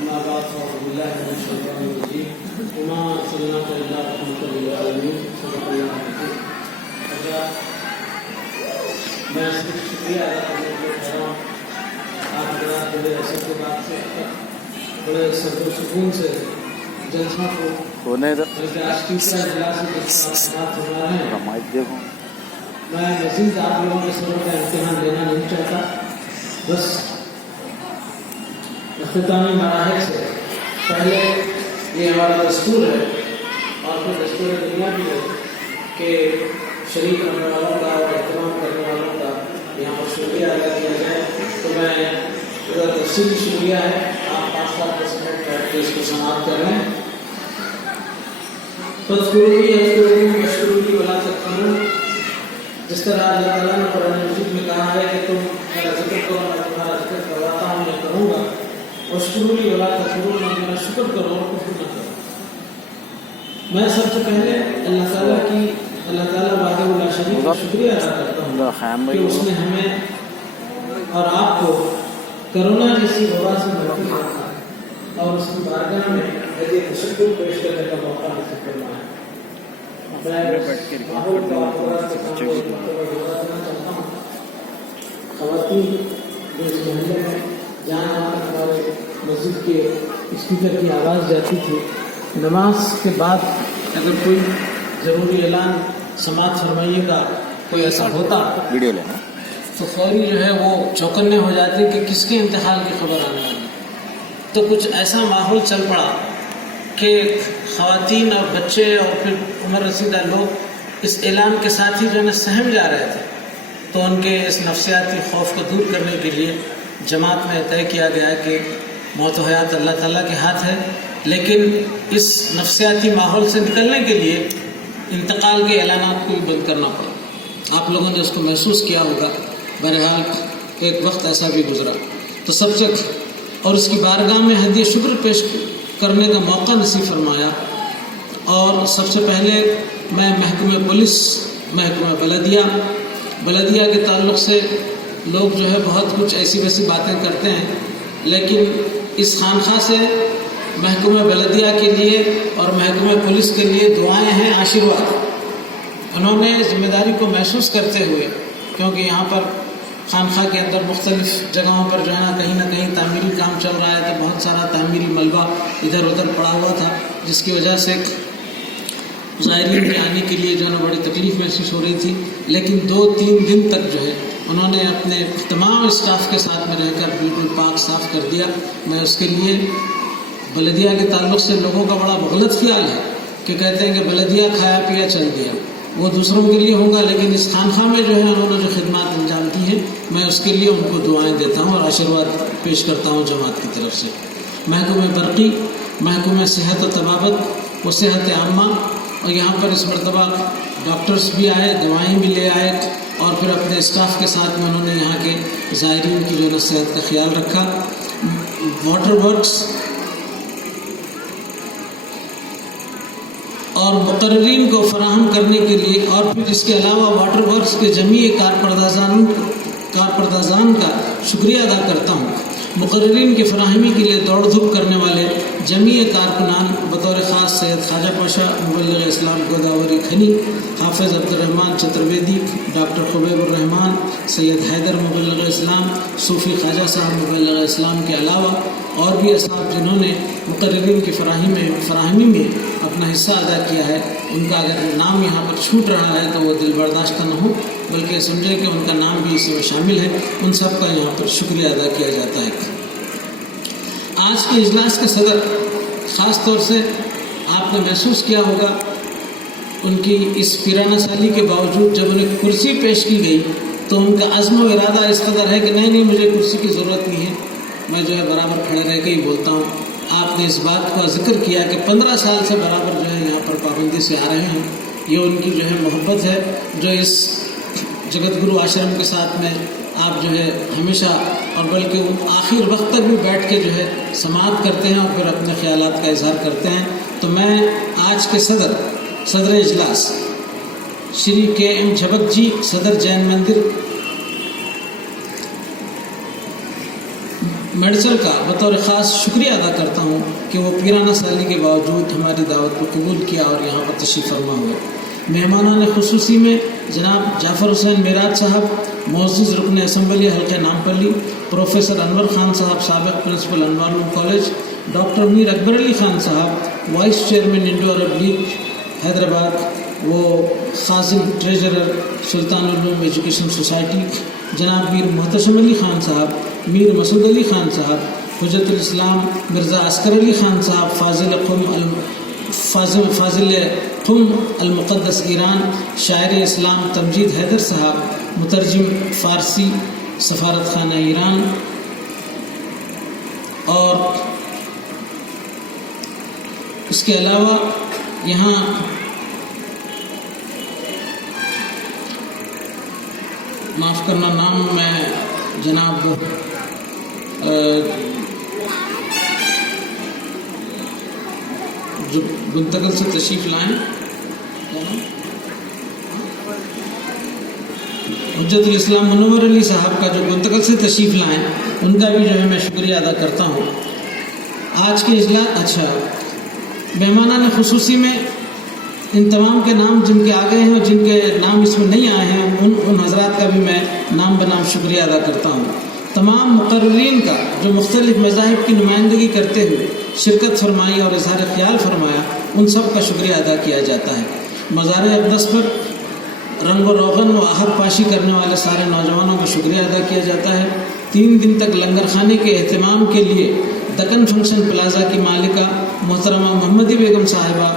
أما بعد فأعوذ بالله من الشيطان الرجيم وما أرسلناك إلا رحمة للعالمين صدق الله العظيم. میں اس کا شکریہ ادا کرنے کے لیے کہہ رہا ہوں. آپ حضرات بڑے اثر کے بعد سے بڑے صبر و سکون سے جلسہ کو بلکہ آج تیسرا اجلاس کے ساتھ ہو رہا ہے. میں مزید آپ لوگوں کے صبر کا امتحان لینا نہیں چاہتا. بس اختتامی مراحل سے پہلے یہ ہمارا دستور ہے اور پھر دستور دنیا بھی ہے کہ شریک ہونے والوں کا اور اہتمام کرنے والوں کا یہاں پر شکریہ ادا کیا جائے. تو میں پورا تفصیلی شکریہ ہے. آپ 5-7 منٹ بیٹھ کے اس کو سماعت کر رہے ہیں. جس طرح اللہ تعالیٰ نے قرآن مجید میں کہا ہے کہ تم میرا ذکر کرو میں تمہارا ذکر کرواتا ہوں یا کروں گا. واشکروا لی ولا تکفرون، میرا شکر کرو اور کفر نہ کرو. میں سب سے پہلے اللہ تعالیٰ وحدہ لا شریک کا شکریہ ادا کرتا ہوں کہ اس نے ہمیں اور آپ کو کرونا جیسی وبا سے محفوظ رکھا اور اس کی بارگاہ میں ہدیہ تشکر پیش کرنے کا موقع حاصل فرمایا. خواتین جو اس محلے میں جہاں ہمارے مسجد کے اسپیکر کی آواز جاتی تھی، نماز کے بعد اگر کوئی ضروری اعلان سماعت فرمائیے کا کوئی ایسا ہوتا تو فوری جو ہے وہ چوکنے ہو جاتے کہ کس کے انتقال کی خبر آنے والی. تو کچھ ایسا ماحول چل پڑا کہ خواتین اور بچے اور پھر عمر رسیدہ لوگ اس اعلان کے ساتھ ہی جو ہے سہم جا رہے تھے. تو ان کے اس نفسیاتی خوف کو دور کرنے کے لیے جماعت میں طے کیا گیا کہ موت و حیات اللہ تعالیٰ کے ہاتھ ہے، لیکن اس نفسیاتی ماحول سے نکلنے کے لیے انتقال کے اعلانات کو بھی بند کرنا پڑا. آپ لوگوں نے اس کو محسوس کیا ہوگا. بہرحال ایک وقت ایسا بھی گزرا تو سب سے اور اس کی بارگاہ میں ہدیہ شکر پیش کرنے کا موقع نصیب فرمایا. اور سب سے پہلے میں محکمہ پولیس، محکمہ بلدیہ کے تعلق سے لوگ جو ہے بہت کچھ ایسی ویسی باتیں کرتے ہیں، لیکن اس خانقاہ سے محکمہ بلدیہ کے لیے اور محکمہ پولیس کے لیے دعائیں ہیں، آشیرواد. انہوں نے ذمہ داری کو محسوس کرتے ہوئے، کیونکہ یہاں پر خانقاہ کے اندر مختلف جگہوں پر جو ہے نا کہیں تعمیری کام چل رہا ہے، تو بہت سارا تعمیری ملبہ ادھر ادھر پڑا ہوا تھا، جس کی وجہ سے زائرین کے آنے کے لیے جو ہے نا بڑی تکلیف محسوس ہو رہی تھی. لیکن 2-3 دن تک جو ہے انہوں نے اپنے تمام اسٹاف کے ساتھ میں رہ کر بالکل پاک صاف کر دیا. میں اس کے لیے بلدیہ کے تعلق سے لوگوں کا بڑا غلط خیال ہے کہ کہتے ہیں کہ بلدیہ کھایا پیا چل دیا. وہ دوسروں کے لیے ہوگا، لیکن اس خانقاہ میں جو ہے انہوں نے جو خدمات انجام دی ہیں، میں اس کے لیے ان کو دعائیں دیتا ہوں اور آشیرواد پیش کرتا ہوں جماعت کی طرف سے. محکمہ برقی، محکمہ صحت و طبابت و صحت عامہ، اور یہاں پر اس مرتبہ ڈاکٹرز بھی آئے، دوائیں بھی لے آئے، اور پھر اپنے اسٹاف کے ساتھ میں انہوں نے یہاں کے زائرین کی جو ہے صحت کا خیال رکھا. واٹر ورکس اور مقررین کو فراہم کرنے کے لیے، اور پھر اس کے علاوہ واٹر ورکس کے جمیع کارپردازان کا شکریہ ادا کرتا ہوں. مقررین کی فراہمی کے لیے دوڑ دھوپ کرنے والے جمیع کارکنان، بطور خاص سید خواجہ پاشا مبلغ اسلام گوداوری کھنی، حافظ عبدالرحمن چترویدی، ڈاکٹر خبیب الرحمان، سید حیدر مبلغ اسلام، صوفی خواجہ صاحب مبلغ اسلام کے علاوہ اور بھی اصحاب جنہوں نے مقررین کی فراہمی میں اپنا حصہ ادا کیا ہے، ان کا اگر نام یہاں پر چھوٹ رہا ہے تو وہ دل برداشتہ نہ ہو، بلکہ سمجھیں کہ ان کا نام بھی اسی میں شامل ہے. ان سب کا یہاں پر شکریہ ادا کیا جاتا ہے. آج کے اجلاس کے صدر، خاص طور سے آپ نے محسوس کیا ہوگا ان کی اس پیرانہ سالی کے باوجود جب انہیں کرسی پیش کی گئی تو ان کا عزم و ارادہ اس قدر ہے کہ نہیں مجھے کرسی کی ضرورت نہیں ہے، میں جو ہے برابر کھڑے رہ کے ہی بولتا ہوں. آپ نے اس بات کا ذکر کیا کہ 15 سال سے برابر جو ہے یہاں پر پابندی سے آ رہے ہیں. یہ ان کی جو ہے محبت ہے جو اس جگت گرو آشرم کے ساتھ میں آپ جو ہے ہمیشہ اور بلکہ آخر وقت تک بھی بیٹھ کے جو ہے سماعت کرتے ہیں اور پھر اپنے خیالات کا اظہار کرتے ہیں. تو میں آج کے صدر اجلاس شری کے ایم جھبک جی، صدر جین مندر میڈیسل کا بطور خاص شکریہ ادا کرتا ہوں کہ وہ پیرانہ سالی کے باوجود ہماری دعوت کو قبول کیا اور یہاں پر تشریف فرما ہوئے۔ مہمانان خصوصی میں جناب جعفر حسین میراج صاحب، معزز رکن اسمبلی حلقہ نامپلی، پروفیسر انور خان صاحب سابق پرنسپل انوار کالج، ڈاکٹر میر اکبر علی خان صاحب وائس چیئرمین انڈو عرب لیگ حیدرآباد، وہ خازن ٹریجرر سلطان العلوم ایجوکیشن سوسائٹی، جناب میر محتشم علی خان صاحب، میر مسعود علی خان صاحب، حجت الاسلام مرزا عسکر علی خان صاحب، فاضل قم المقدس ایران، شاعر اسلام تمجید حیدر صاحب، مترجم فارسی سفارت خانہ ایران، اور اس کے علاوہ یہاں معاف کرنا نام میں جناب جو گنتگل سے تشریف لائیں، حجت الاسلام منور علی صاحب کا جو گنتگل سے تشریف لائیں، ان کا بھی جو ہے میں شکریہ ادا کرتا ہوں۔ آج کے اجلاس مہمانان خصوصی میں ان تمام کے نام جن کے آگے ہیں اور جن کے نام اس میں نہیں آئے ہیں، ان حضرات کا بھی میں نام بنام شکریہ ادا کرتا ہوں۔ تمام مقررین کا جو مختلف مذاہب کی نمائندگی کرتے ہوئے شرکت فرمائی اور اظہار خیال فرمایا، ان سب کا شکریہ ادا کیا جاتا ہے۔ مزار اقدس پر رنگ و روغن و آہت پاشی کرنے والے سارے نوجوانوں کا شکریہ ادا کیا جاتا ہے۔ 3 دن تک لنگر خانے کے اہتمام کے لیے دکن فنکشن پلازا کی مالکہ محترمہ محمدی بیگم صاحبہ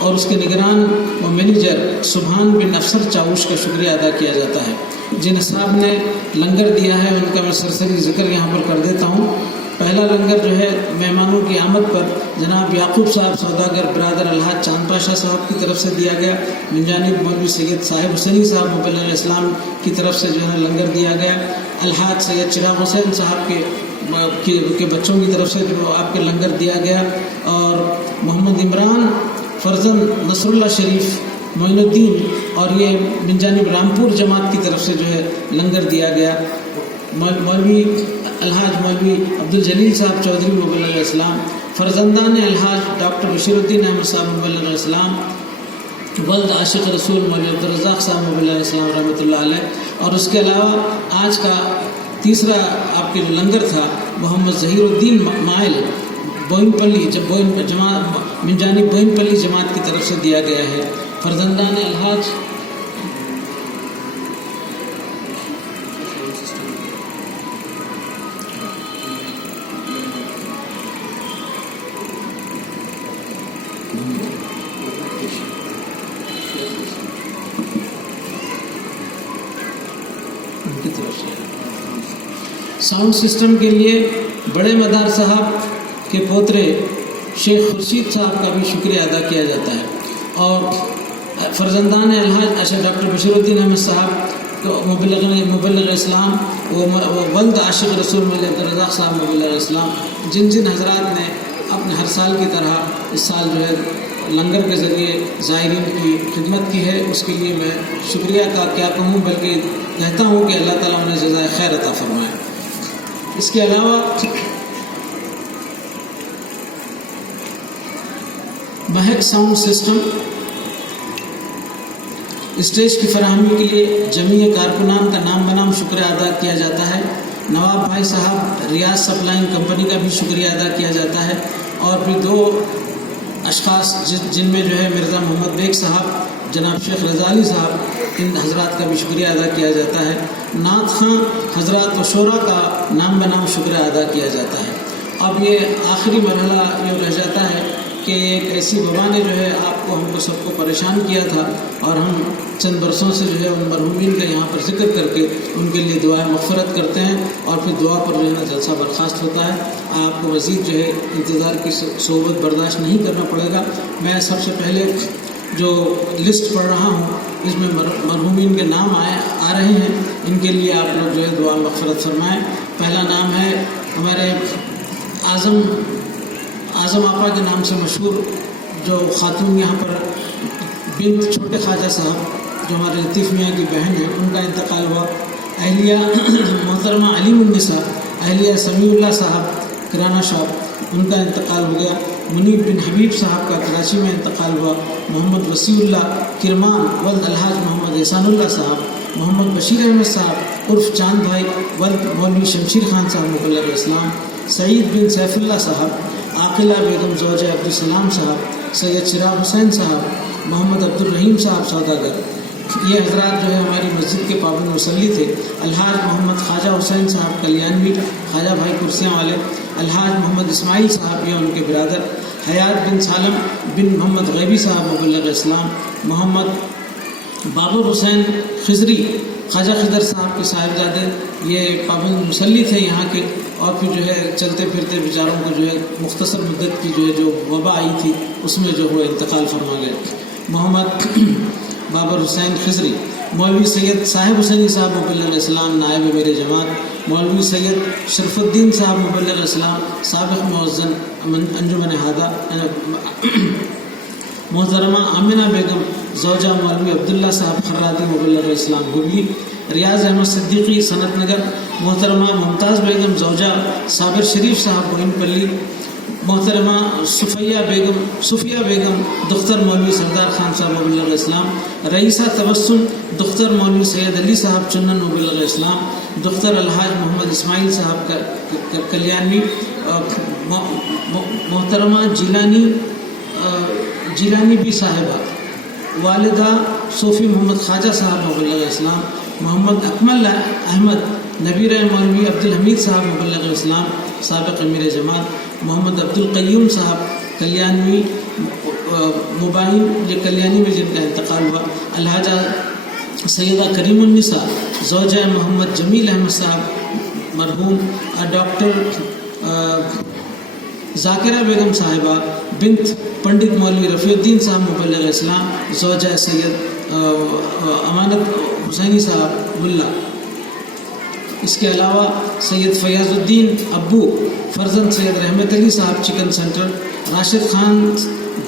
اور اس کے نگران و مینیجر سبحان بن افسر چاوش کا شکریہ ادا کیا جاتا ہے۔ جن صاحب نے لنگر دیا ہے ان کا میں سرسری ذکر یہاں پر کر دیتا ہوں۔ پہلا لنگر جو ہے مہمانوں کی آمد پر جناب یعقوب صاحب سوداگر برادر الحاج چاند پاشا صاحب کی طرف سے دیا گیا، من جانب مولوی سید صاحب حسینی صاحب مبلغ اسلام کی طرف سے جو ہے لنگر دیا گیا، الحاج سید چراغ حسین صاحب کے بچوں کی طرف سے جو آپ کے لنگر دیا گیا، اور محمد عمران فرزند نصر اللہ شریف معین الدین اور یہ من جانب رامپور جماعت کی طرف سے جو ہے لنگر دیا گیا۔ مولوی الحاج مولوی عبدالجلیل صاحب چودھری مبلغ اسلام، فرزندان الحاج ڈاکٹر بشیر الدین احمد صاحب مبلغ اسلام، ولد عاشق رسول مولوی عبدالرزاق صاحب مبلغ اسلام رحمۃ اللہ علیہ، اور اس کے علاوہ آج کا تیسرا آپ کے جو لنگر تھا محمد ظہیر الدین مائل بوئن پلی من جانب بوئن پلی جماعت کی طرف سے دیا گیا ہے۔ فرزندان الحاج ساؤنڈ سسٹم کے لیے بڑے مدار صاحب کے پوترے شیخ خورشید صاحب کا بھی شکریہ ادا کیا جاتا ہے، اور فرزندان الحاج اشرف ڈاکٹر بشیر الدین احمد صاحب مبلغ اسلام و ولد عاشق رسول مولوی عبدالرزاق صاحب مبلغ اسلام، جن حضرات نے اپنے ہر سال کی طرح اس سال جو ہے لنگر کے ذریعے زائرین کی خدمت کی ہے، اس کے لیے میں شکریہ کا کیا کہوں، بلکہ کہتا ہوں کہ اللہ تعالیٰ انہیں جزائے خیر عطا فرمائے۔ اس کے علاوہ مہک ساؤنڈ سسٹم اسٹیج کی فراہمی کے لیے جمیع کارکنان کا نام بنام شکریہ ادا کیا جاتا ہے۔ نواب بھائی صاحب ریاض سپلائنگ کمپنی کا بھی شکریہ ادا کیا جاتا ہے، اور پھر 2 اشخاص جن میں جو ہے مرزا محمد بیگ صاحب، جناب شیخ رضا علی صاحب، ان حضرات کا بھی شکریہ ادا کیا جاتا ہے۔ نعت خاں حضرات و شعراء کا نام بنام شکریہ ادا کیا جاتا ہے۔ اب یہ آخری مرحلہ یہ رہ جاتا ہے کہ ایک ایسی وبا نے جو ہے آپ کو ہم کو سب کو پریشان کیا تھا، اور ہم چند برسوں سے جو ہے ان مرحومین کا یہاں پر ذکر کر کے ان کے لیے دعائیں مغفرت کرتے ہیں، اور پھر دعا پر جو ہے نا جلسہ برخاست ہوتا ہے۔ آپ کو مزید جو ہے انتظار کی صحبت برداشت نہیں کرنا پڑے گا۔ میں سب سے پہلے جو لسٹ پڑھ رہا ہوں اس میں مرحومین کے نام آ رہے ہیں، ان کے لیے آپ لوگ جو ہے دعا مغفرت فرمائیں۔ پہلا نام ہے ہمارے اعظم آپا کے نام سے مشہور جو خاتون یہاں پر بنت چھوٹے خواجہ صاحب جو ہمارے لطیف میاں کی بہن ہے، ان کا انتقال ہوا۔ اہلیہ محترمہ علیم النساء اہلیہ سمیع اللہ صاحب کرانہ شاپ ان کا انتقال ہو گیا. منیب بن حبیب صاحب کا کراچی میں انتقال ہوا. محمد وسیع اللہ کرمان ولد الحاج محمد احسان اللہ صاحب. محمد بشیر احمد صاحب عرف چاند بھائی ولد مولوی شمشیر خان صاحب مبلغ اسلام. سعید بن سیف اللہ صاحب. عاقلہ بیگم زوجہ عبدالسلام صاحب. سید چراغ حسین صاحب. محمد عبد الرحیم صاحب سوداگر. یہ حضرات جو ہے ہماری مسجد کے پابند مصلی تھے. الحاج محمد خواجہ حسین صاحب کلیانوی خواجہ بھائی کرسیاں والے. الحاج محمد اسماعیل صاحب یہ ان کے برادر. حیات بن سالم بن محمد غیبی صاحب مبلغ اسلام. محمد بابر حسین خضری خواجہ خضر صاحب کے صاحبزادے یہ پابند مصلی تھے یہاں کے. اور پھر جو ہے چلتے پھرتے بیچاروں کو جو ہے مختصر مدت کی جو ہے جو وبا آئی تھی اس میں جو وہ انتقال فرما گئے. محمد بابر حسین خضری. مولوی سید صاحب حسینی صاحب مبلغ اسلام نائب امیر جماعت. مولوی سید شرف الدین صاحب مبلغ اسلام سابق مؤذن انجمن ہادہ. محترمہ آمنہ بیگم زوجہ مولوی عبداللہ صاحب خرادی مبلغ اسلام ہگلی. ریاض احمد صدیقی سنت نگر. محترمہ ممتاز بیگم زوجہ صابر شریف صاحب بوئن پلی. محترمہ صفیہ بیگم دختر مولوی سردار خان صاحب مبلغ اسلام. رئیسہ تبسم دختر مولوی سید علی صاحب چنن مبلغ اسلام. دختر الحاج محمد اسماعیل صاحب کا کلیانوی. محترمہ جیلانی بھی صاحبہ. والدہ صوفی محمد خواجہ صاحب مبلغ اسلام. محمد اکمل احمد نبیر مولوی عبدالحمید صاحب مبلغ اسلام سابق امیر جماعت. محمد عبد القیوم صاحب کلیانوی مبین یہ کلیانی میں جن کا انتقال ہوا. الحاجہ سیدہ کریم النساء زوجہ محمد جمیل احمد صاحب مرحوم. ڈاکٹر ذاکرہ بیگم صاحبہ بنت پنڈت مولوی رفیع الدین صاحب مبلغ اسلام زوجہ سید امانت حسینی صاحب ملا. اس کے علاوہ سید فیاض الدین ابو فرزند سید رحمت علی صاحب چکن سینٹر. راشد خان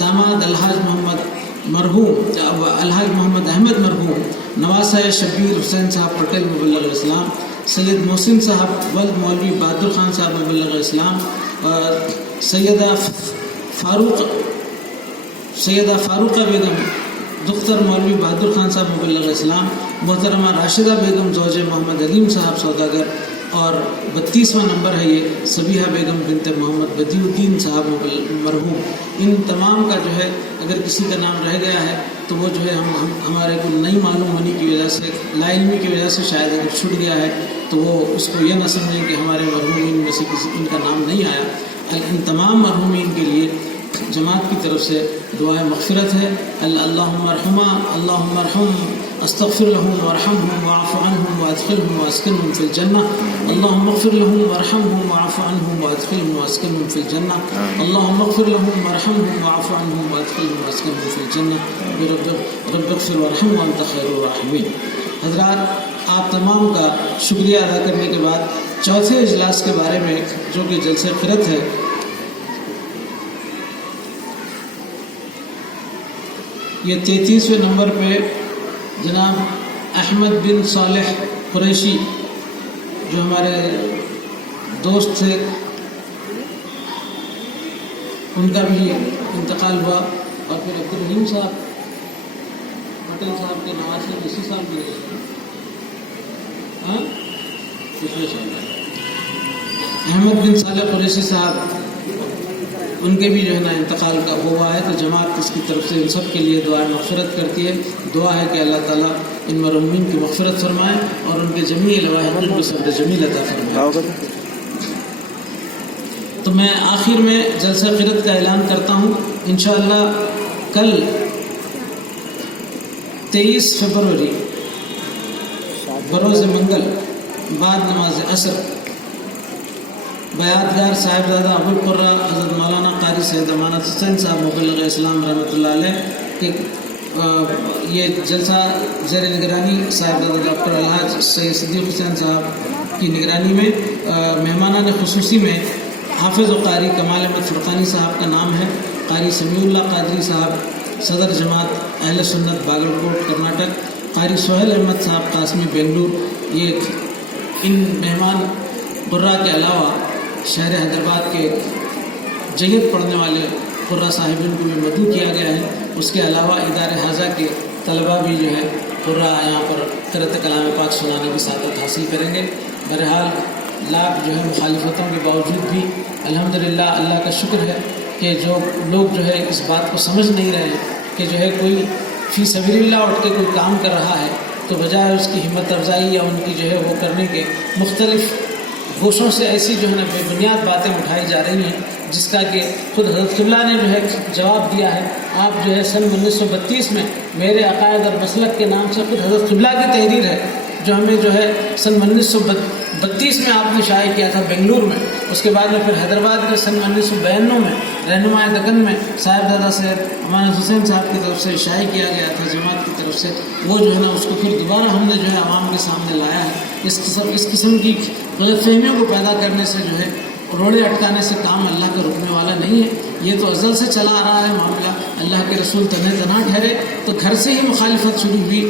داماد الحاج محمد احمد مرحوم. نواسہ شبیر حسین صاحب پٹیل مبلغ اسلام. سید محسن صاحب ولد مولوی بہادر خان صاحب مبلغ اسلام. سیدہ فاروقہ بیگم دختر مولوی بہادر خان صاحب مبلغ اسلام. محترمہ راشدہ بیگم زوجہ محمد علیم صاحب سوداگر. اور 32واں نمبر ہے یہ صبیحہ بیگم بنت محمد بدیع الدین صاحب مرحوم. ان تمام کا جو ہے اگر کسی کا نام رہ گیا ہے تو وہ جو ہے ہمارے کو نہیں معلوم ہونے کی وجہ سے لا علمی کی وجہ سے شاید اگر چھوٹ گیا ہے تو وہ اس کو یہ نہ سمجھیں کہ ہمارے مرحومین میں سے کسی ان کا نام نہیں آیا. ان تمام مرحومین کے لیے جماعت کی طرف سے دعائے مغفرت ہے. اللہم ارحمہ اللہم ارحم استغفر لهم وارحمهم واعف عنهم وادخلهم واسكنهم في الجنة. اللهم اغفر لهم وارحمهم واعف عنهم وادخلهم واسكنهم في الجنة. اللهم اغفر لهم وارحمهم واعف عنهم وادخلهم واسكنهم في الجنة. رب اغفر وارحم وانت خیر الراحمین. حضرات آپ تمام کا شکریہ ادا کرنے کے بعد چوتھے اجلاس کے بارے میں جو کہ جلسہ قرت ہے یہ 33ویں نمبر پہ جناب احمد بن صالح قریشی جو ہمارے دوست تھے ان کا بھی انتقال ہوا. اور پھر عبدالرحیم صاحب پٹیل صاحب کے نواسے اسی سال بھی رہے پچھلے سال. احمد بن صالح قریشی صاحب ان کے بھی جو ہے نا انتقال کا ہوا ہے. تو جماعت اس کی طرف سے ان سب کے لیے دعائیں مغفرت کرتی ہے. دعا ہے کہ اللہ تعالیٰ ان مرحومین کی مغفرت فرمائے اور ان کے جمیع لواحقین کو صبر جمیل عطا فرمائے. تو میں آخر میں جلسہ قرت کا اعلان کرتا ہوں. انشاءاللہ کل 23 فروری بروز منگل بعد نماز عصر بیاتگار صاحبزادہ ابوالقرہ حضرت مولانا قاری سید امانت حسین صاحب مبلغ اسلام رحمۃ اللہ علیہ یہ جلسہ زیر نگرانی صاحبزادہ ڈاکٹر الحاج سید صدیق حسین صاحب کی نگرانی میں مہمانان خصوصی میں حافظ و قاری کمال احمد فرقانی صاحب کا نام ہے. قاری سمیع اللہ قادری صاحب صدر جماعت اہل سنت باگلکوٹ کرناٹک. قاری سہیل احمد صاحب قاسمی بنگلور. یہ ان مہمان قرہ کے علاوہ شہر حیدرآباد کے جید پڑھنے والے قرہ صاحبین کو بھی مدعو کیا گیا ہے. اس کے علاوہ ادارے حاضہ کے طلباء بھی جو ہے قرہ یہاں پر قرأت کلام پاک سنانے کی سعادت حاصل کریں گے. بہرحال لاکھ جو ہے مخالفتوں کے باوجود بھی الحمدللہ اللہ کا شکر ہے کہ جو لوگ جو ہے اس بات کو سمجھ نہیں رہے ہیں کہ جو ہے کوئی فی سبیل اللہ اٹھ کے کوئی کام کر رہا ہے تو بجائے اس کی ہمت افزائی یا ان کی جو ہے وہ کرنے کے مختلف گوشوں سے ایسی جو ہے نا بے بنیاد باتیں اٹھائی جا رہی ہیں جس کا کہ خود حضرت قبلہ نے جو ہے جواب دیا ہے. آپ جو ہے سن 1932 میں میرے عقائد اور مسلک کے نام سے خود حضرت قبلہ کی تحریر ہے جو ہمیں جو ہے سن 1932 میں آپ نے شائع کیا تھا بنگلور میں. اس کے بعد میں پھر حیدرآباد میں سن 1992 میں رہنمائے دکن میں صاحبزادہ سید امانت حسین صاحب کی طرف سے شائع کیا گیا تھا جماعت کی طرف سے. وہ جو ہے نا اس کو پھر دوبارہ ہم نے جو ہے عوام کے سامنے لایا ہے. اس قسم کی غلط فہمیوں کو پیدا کرنے سے جو ہے روڑے اٹکانے سے کام اللہ کا رکنے والا نہیں ہے. یہ تو ازل سے چلا آ رہا ہے معاملہ. اللہ کے رسول تنہ تنہا ٹھہرے تو گھر سے ہی مخالفت شروع ہوئی.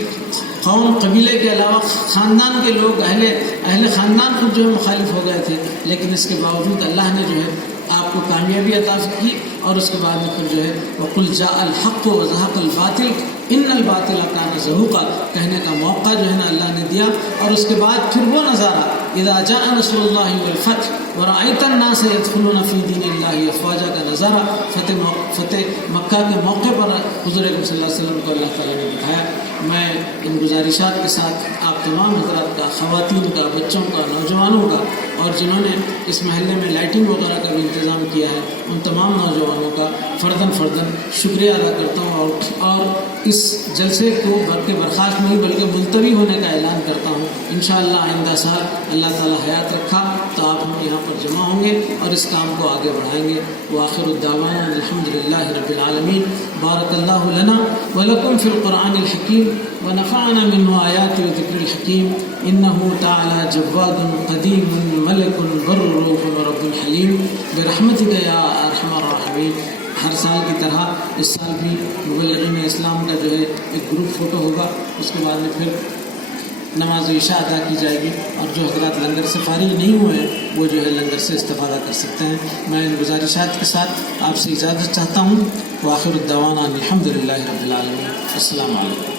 قوم قبیلے کے علاوہ خاندان کے لوگ اہل خاندان خود جو ہے مخالف ہو گئے تھے, لیکن اس کے باوجود اللہ نے جو ہے آپ کو کامیابی عطا کی. اور اس کے بعد میں پھر جو ہے وَقُلْ جَاءَ الْحَقُّ وَزَهَقَ الْبَاطِلُ إِنَّ الْبَاطِلَ كَانَ زَهُوقًا کہنے کا موقع جو ہے نا اللہ نے دیا. اور اس کے بعد پھر وہ نظارہ اذا جاء نصر اللہ والفتح ورأيت الناس يدخلون في دين اللہ افواجا کا نظارہ فتح مکہ کے موقع پر حضور اکرم صلی اللہ علیہ وسلم کو اللہ تعالیٰ نے دکھایا. میں ان گزارشات کے ساتھ آپ تمام حضرات کا, خواتین کا, بچوں کا, نوجوانوں کا, اور جنہوں نے اس محلے میں لائٹنگ وغیرہ کا بھی انتظام کیا ہے ان تمام نوجوانوں کا فرداً شکریہ ادا کرتا ہوں. اور اس جلسے کو برخاست نہیں بلکہ ملتوی ہونے کا اعلان کرتا ہوں. انشاءاللہ آئندہ سال اللہ تعالیٰ حیات رکھا تو آپ ہم یہاں پر جمع ہوں گے اور اس کام کو آگے بڑھائیں گے. وآخر الدعوانا الحمدللہ رب العالمین. بارک اللہ لنا ولکم فی القرآن الحکیم ونفعنا منه آیات وذکر الحکیم. انه تعالی جواد قدیم ملک بر رؤوف رب الحلیم برحمتک یا ارحم الراحمین. ہر سال کی طرح اس سال بھی مبلغین اسلام کا جو ہے ایک گروپ فوٹو ہوگا. اس کے بعد میں پھر نماز عشاء ادا کی جائے گی اور جو حضرات لنگر سے فارغ نہیں ہوئے ہیں وہ جو ہے لنگر سے استفادہ کر سکتے ہیں. میں ان گزارشات کے ساتھ آپ سے اجازت چاہتا ہوں. وآخر الدعوانا الحمدللہ رب العالمین. السلام علیکم.